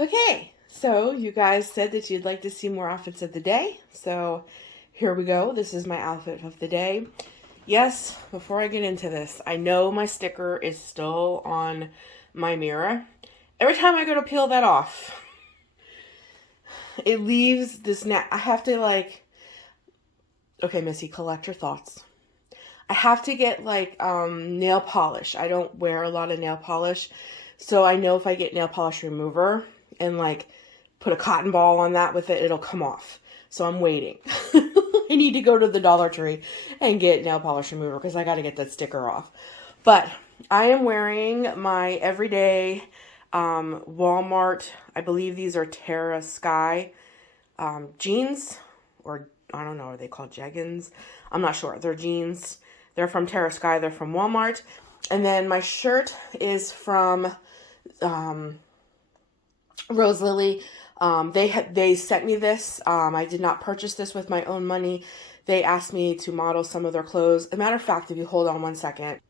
Okay, so you guys said that you'd like to see more outfits of the day. So here we go. This is my outfit of the day. Yes, before I get into this, I know my sticker is still on my mirror. Every time I go to peel that off, it leaves this I have to okay, Missy, collect your thoughts. I have to get nail polish. I don't wear a lot of nail polish. So I know if I get nail polish remover and put a cotton ball on that with it, it'll come off. So I'm waiting. I need to go to the Dollar Tree and get nail polish remover because I got to get that sticker off. But I am wearing my everyday Walmart, I believe these are Terra Sky jeans, or I don't know, are they called jeggings? I'm not sure. They're jeans. They're from Terra Sky. They're from Walmart. And then my shirt is from Rose Lily. They sent me this. I did not purchase this with my own money. They asked me to model some of their clothes. As a matter of fact, if you hold on one second,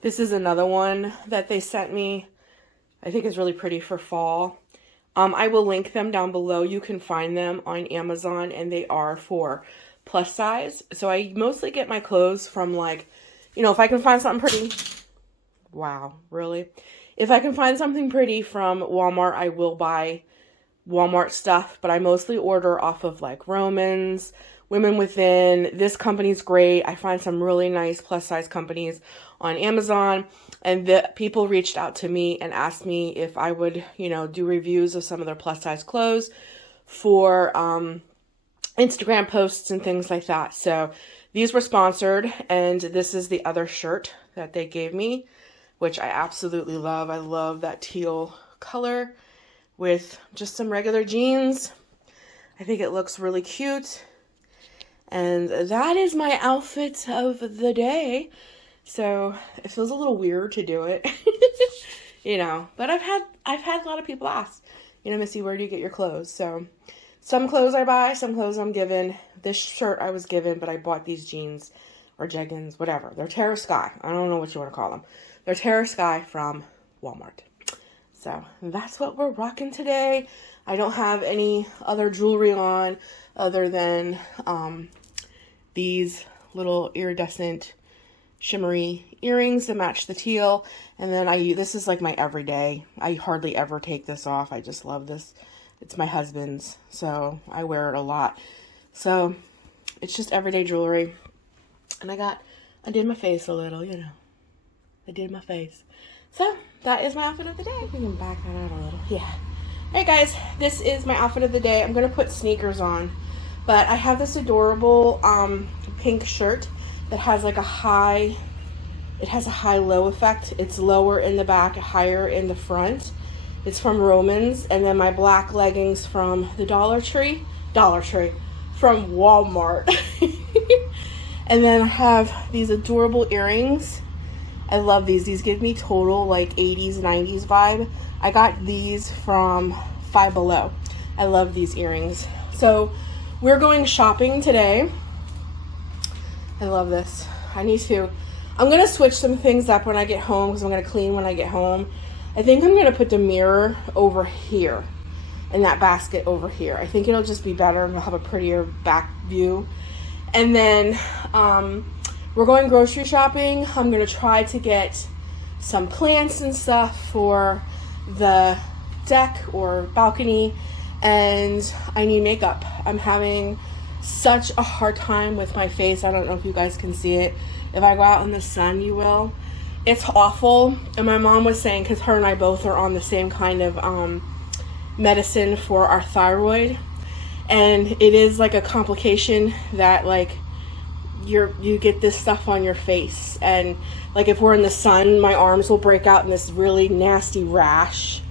this is another one that they sent me. I think it's really pretty for fall. I will link them down below. You can find them on Amazon, and they are for plus size. So I mostly get my clothes from if I can find something pretty. Wow, really? If I can find something pretty from Walmart, I will buy Walmart stuff, but I mostly order off of Romans, Women Within. This company's great. I find some really nice plus size companies on Amazon, and the people reached out to me and asked me if I would, do reviews of some of their plus size clothes for Instagram posts and things like that. So these were sponsored, and this is the other shirt that they gave me, which I absolutely love. I love that teal color with just some regular jeans. I think it looks really cute. And that is my outfit of the day. So it feels a little weird to do it, but I've had a lot of people ask, Missy, where do you get your clothes? So some clothes I buy, some clothes I'm given. This shirt I was given, but I bought these jeans or jeggings, whatever. They're Terra Sky. I don't know what you want to call them. They're Terra Sky from Walmart. So that's what we're rocking today. I don't have any other jewelry on other than these little iridescent shimmery earrings that match the teal. And then this is my everyday. I hardly ever take this off. I just love this. It's my husband's, so I wear it a lot. So it's just everyday jewelry. And I did my face a little, I did my face. So that is my outfit of the day. We can back that out a little. Yeah. Hey guys, this is my outfit of the day. I'm going to put sneakers on, but I have this adorable pink shirt that has it has a high-low effect. It's lower in the back, higher in the front. It's from Romans. And then my black leggings from the Dollar Tree, from Walmart. And then I have these adorable earrings. I love these. These give me total 80s, 90s vibe. I got these from Five Below. I love these earrings. So we're going shopping today. I love this. I'm going to switch some things up when I get home because I'm going to clean when I get home. I think I'm going to put the mirror over here and that basket over here. I think it'll just be better and we'll have a prettier back view. And then we're going grocery shopping. I'm going to try to get some plants and stuff for the deck or balcony. And I need makeup. I'm having such a hard time with my face. I don't know if you guys can see it. If I go out in the sun, you will. It's awful. And my mom was saying, because her and I both are on the same kind of medicine for our thyroid. And it is a complication that you get this stuff on your face. And if we're in the sun, my arms will break out in this really nasty rash.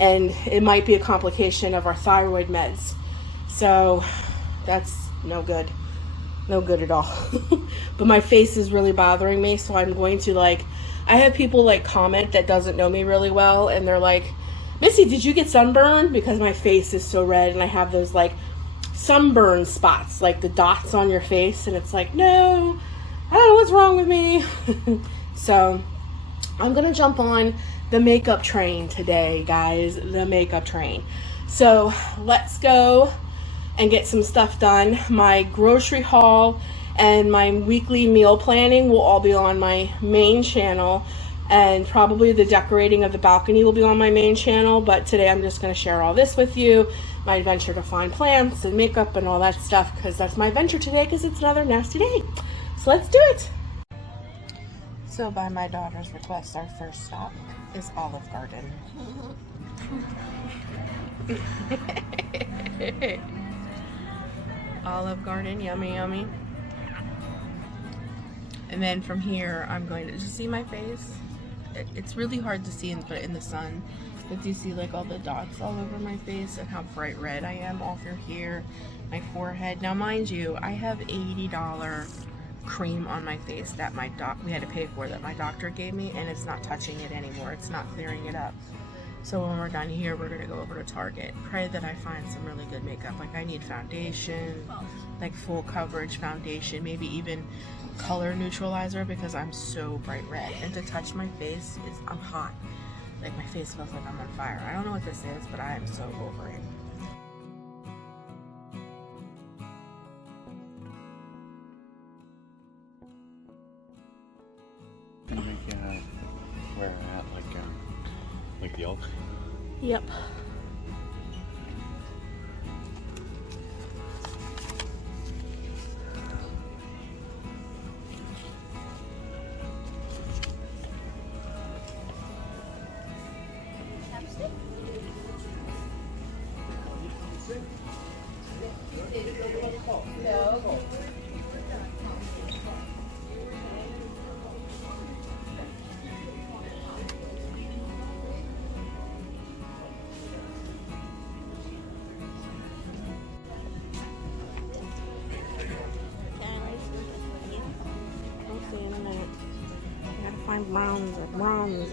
And it might be a complication of our thyroid meds. So that's no good. No good at all. But my face is really bothering me. So I'm going to I have people comment that doesn't know me really well. And they're like, Missy, did you get sunburned? Because my face is so red and I have those sunburn spots, the dots on your face. And it's no, I don't know what's wrong with me. So I'm going to jump on the makeup train today, guys. The makeup train. So let's go and get some stuff done. My grocery haul and my weekly meal planning will all be on my main channel, and probably the decorating of the balcony will be on my main channel. But today I'm just going to share all this with you, my adventure to find plants and makeup and all that stuff, because that's my adventure today, because it's another nasty day. So let's do it. So by my daughter's request, our first stop is Olive Garden. Olive Garden, yummy, yummy. And then from here, I'm going to just see my face. It's really hard to see in the sun, but do you see like all the dots all over my face and how bright red I am all through here, my forehead. Now, mind you, I have $80 cream on my face that we had to pay for, that my doctor gave me, and it's not touching it anymore. It's not clearing it up. So when we're done here, we're gonna go over to Target. Pray that I find some really good makeup. Like I need foundation, like full coverage foundation, maybe even color neutralizer, because I'm so bright red. And to touch my face I'm hot. Like my face feels like I'm on fire. I don't know what this is, but I am so over it. Can you make where we're at, like the elk? Yep. Bronze.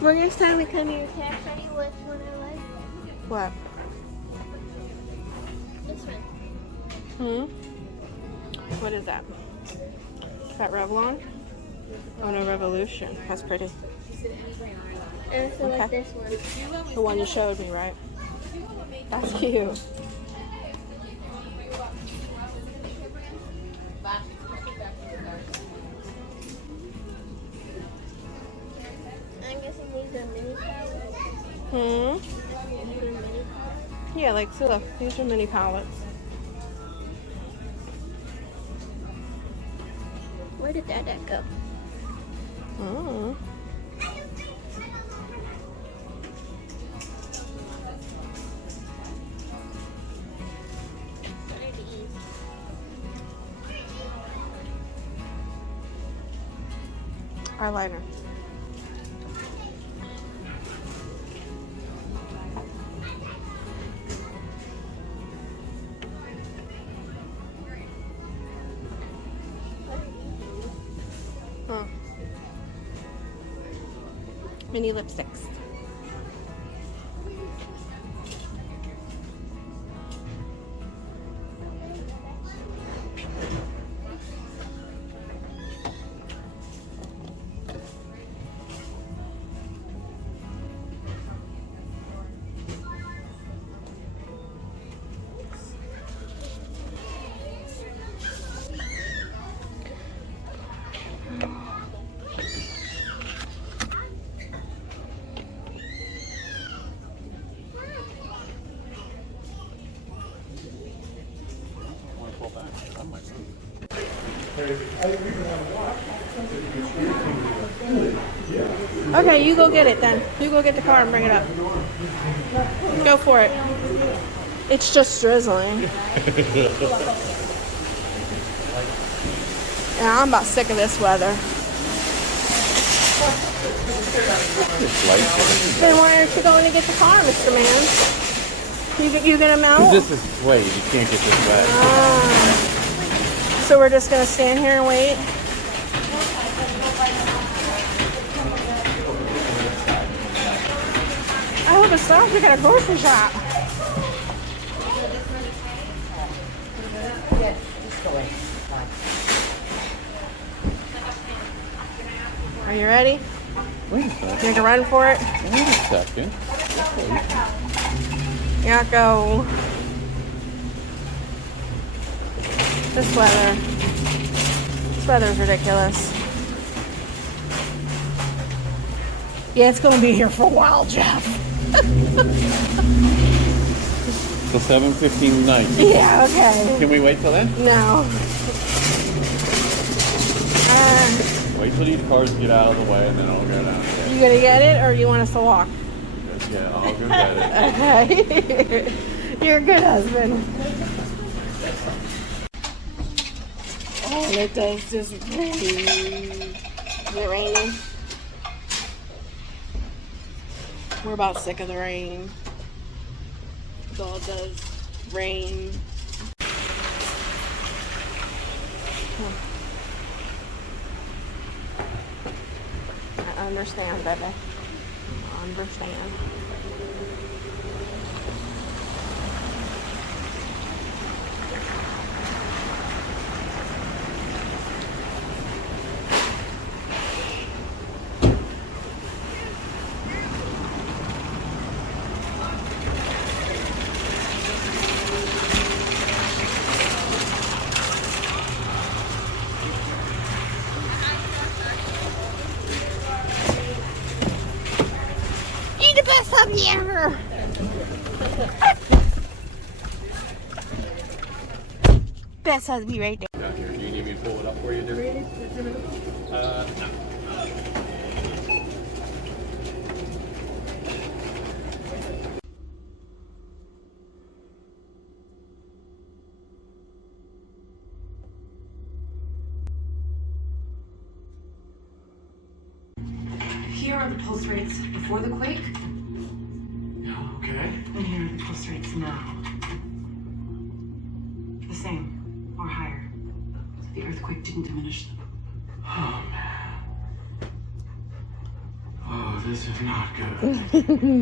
Well, next time we come here, can I show you which one I like? What? This one. What is that? Is that Revlon? Oh no, Revolution. That's pretty. I also like this one. The one you showed me, right? That's cute. I'm guessing these are mini palettes. Yeah, like, so look, these are mini palettes. Where did that go? Oh. What are these? Eyeliner. Huh. Mini lipsticks. Okay, you go get it then. You go get the car and bring it up. Go for it. It's just drizzling. Yeah, I'm about sick of this weather. Then why aren't you going to get the car, Mr. Man? You gonna melt? This is suede. You can't get this wet. So we're just gonna stand here and wait? I hope it stops. We got a grocery shop. Are you ready? Wait a second. You gonna run for it? Wait a second. Yeah, go. This weather. This weather's ridiculous. Yeah, it's gonna be here for a while, Jeff. Till 7:15 tonight. Yeah, okay. Can we wait till then? No. Wait till these cars get out of the way and then I'll go down there. You gonna get it or you want us to walk? Yeah, I'll go get it. Okay. You're a good husband. Oh, it does just rain. Is it raining? We're about sick of the rain. It all does rain. I understand, baby. I understand. You're the best hubby ever. Best hubby right there. Down here. Do you need me to pull it up for you, dear? No. Here are the pulse rates before the quake. Okay. And here are the pulse rates now. The same, or higher. So the earthquake didn't diminish them. Oh, man. Oh, this is not good.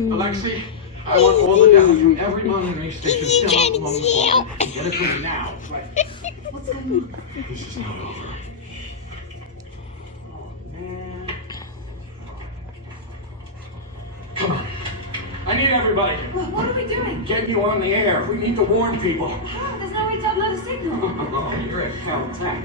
Alexi, I want all the data from every monitoring station still along the floor. Get it from me now. What's going on? This is not over. Oh, man. Come on. I need everybody. Well, what are we doing? Get you on the air. We need to warn people. How? There's no way to upload a signal. Oh, you're a Caltech.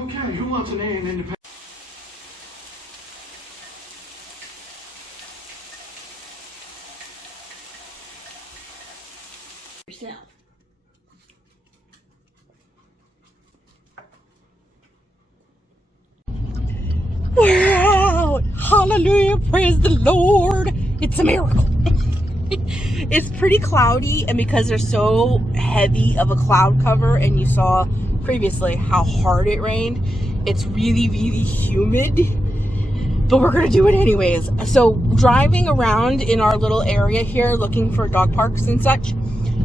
Okay, who wants an A in independent? Yourself. We're out! Hallelujah! Praise the Lord! It's a miracle. It's pretty cloudy, and because there's so heavy of a cloud cover, and you saw previously how hard it rained, it's really, really humid. But we're gonna do it anyways. So driving around in our little area here, looking for dog parks and such,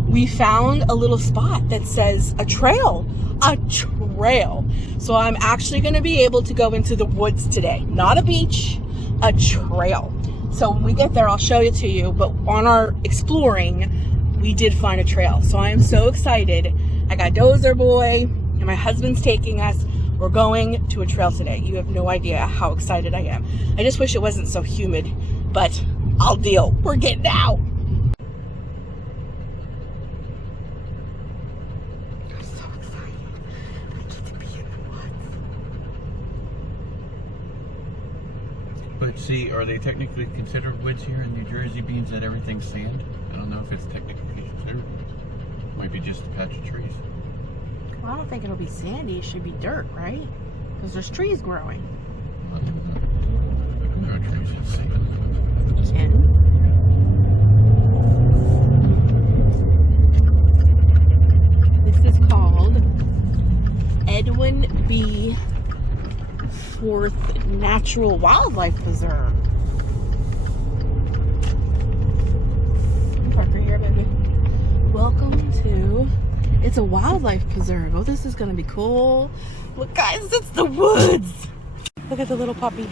we found a little spot that says a trail. A trail. So I'm actually going to be able to go into the woods today. Not a beach, a trail. So when we get there, I'll show it to you. But on our exploring, we did find a trail. So I am so excited. I got Dozer Boy and my husband's taking us. We're going to a trail today. You have no idea how excited I am. I just wish it wasn't so humid, but I'll deal. We're getting out. But see, are they technically considered woods here in New Jersey, being that everything's sand? I don't know if it's technically considered. Might be just a patch of trees. Well, I don't think it'll be sandy. It should be dirt, right? Because there's trees growing. I don't know. There are trees in sand. This is called Edwin B. Fourth Natural Wildlife Preserve. Parker here, baby. Welcome to. It's a wildlife preserve. Oh, this is gonna be cool. Look, guys, it's the woods. Look at the little puppy.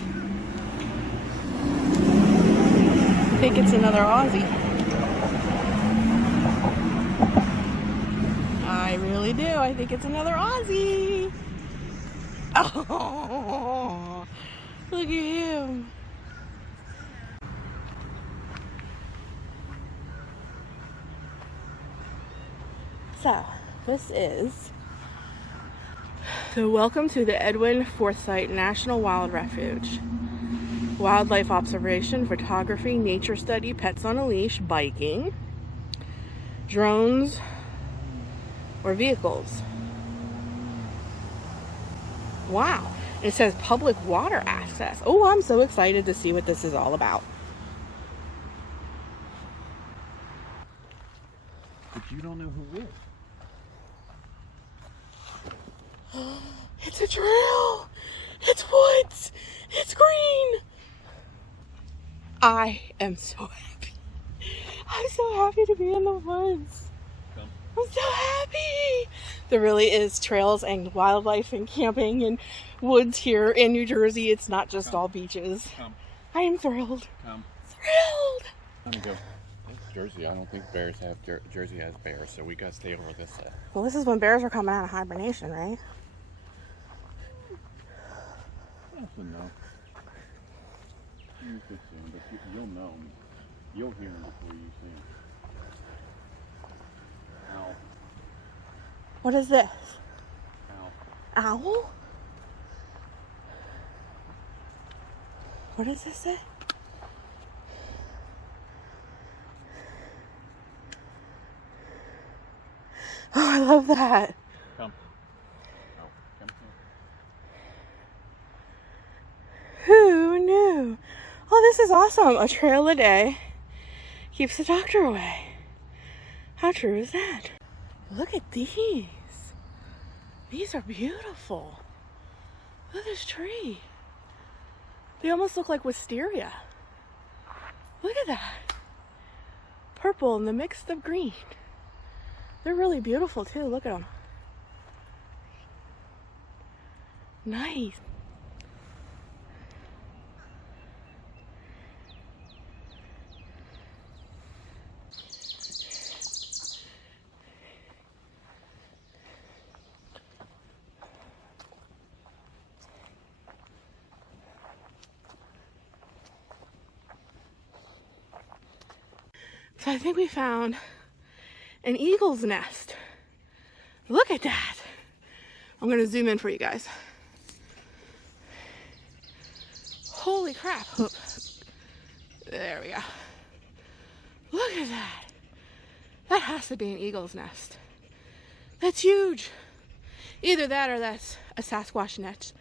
I think it's another Aussie. I really do. I think it's another Aussie. Oh, look at him. So, this is the welcome to the Edwin Forsyth National Wild Refuge. Wildlife observation, photography, nature study, pets on a leash, biking, drones, or vehicles. Wow. It says public water access. Oh, I'm so excited to see what this is all about. But you don't know who is. It's a trail. It's woods. It's green. I am so happy. I'm so happy to be in the woods. Come. I'm so happy. There really is trails and wildlife and camping and woods here in New Jersey. It's not just all beaches. Come. I am thrilled. Come. Thrilled. Let me go. Jersey, I don't think bears have, Jersey has bears, so we gotta stay over this side. Well, this is when bears are coming out of hibernation, right? Also no. You could see him, but you'll know him. You'll hear him before you see him. Owl. What is this? Owl. Owl? What does this say? Oh, I love that. Come. Oh, come here. Who knew? Oh, this is awesome. A trail a day keeps the doctor away. How true is that? Look at these. These are beautiful. Look at this tree. They almost look like wisteria. Look at that. Purple and the mix of green. They're really beautiful too. Look at them. Nice. So I think we found an eagle's nest. Look at that. I'm gonna zoom in for you guys. Holy crap. Oop. There we go. Look at that. That has to be an eagle's nest. That's huge. Either that or that's a Sasquatch nest.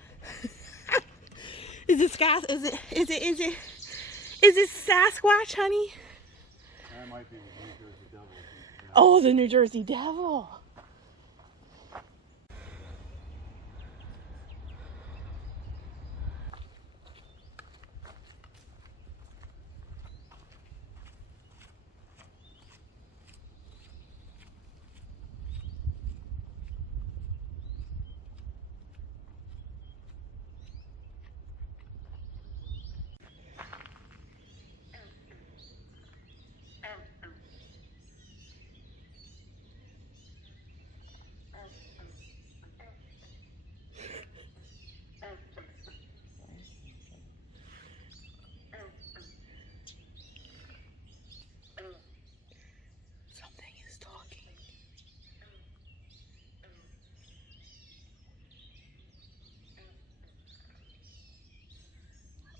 Is it Sasquatch, honey? That might be the New Jersey Devil. Oh, the New Jersey Devil.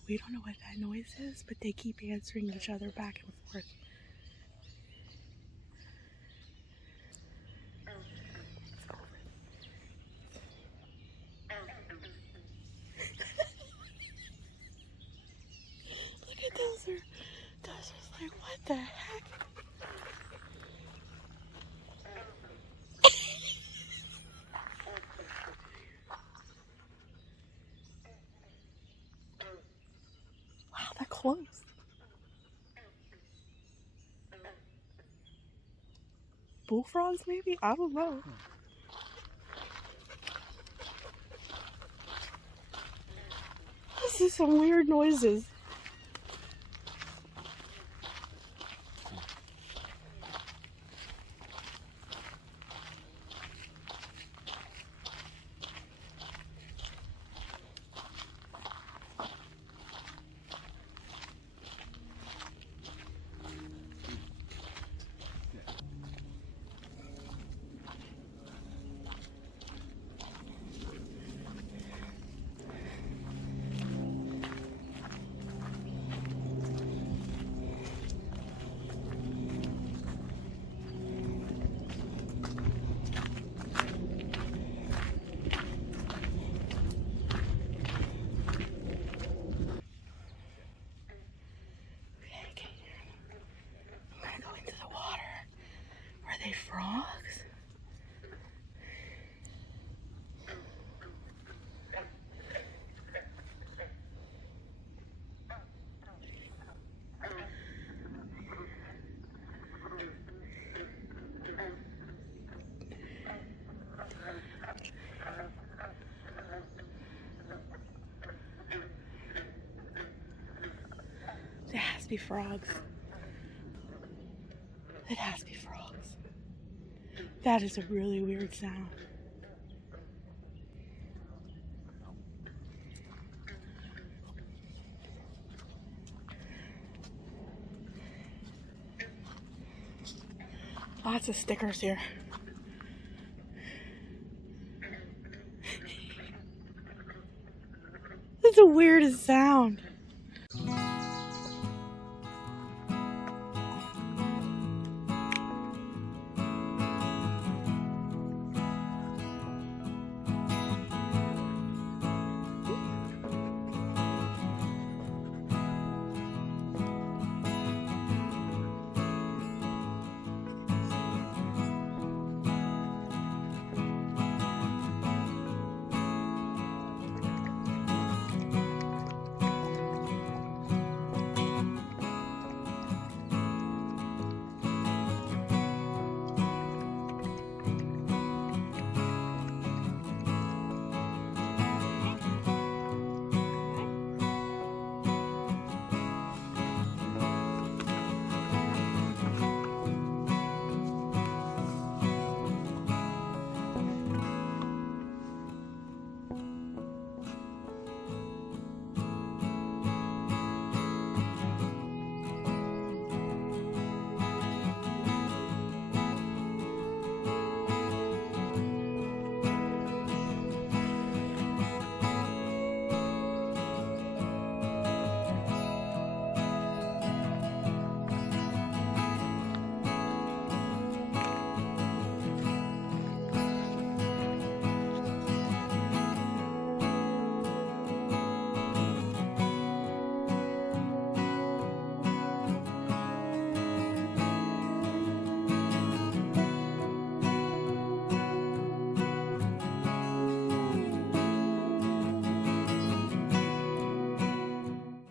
We don't know what that noise is, but they keep answering each other back and forth. Look at those are like, what the heck? Close. Bullfrogs, maybe? I don't know. This is some weird noises. be frogs. It has to be frogs. That is a really weird sound. Lots of stickers here. That's the weirdest sound.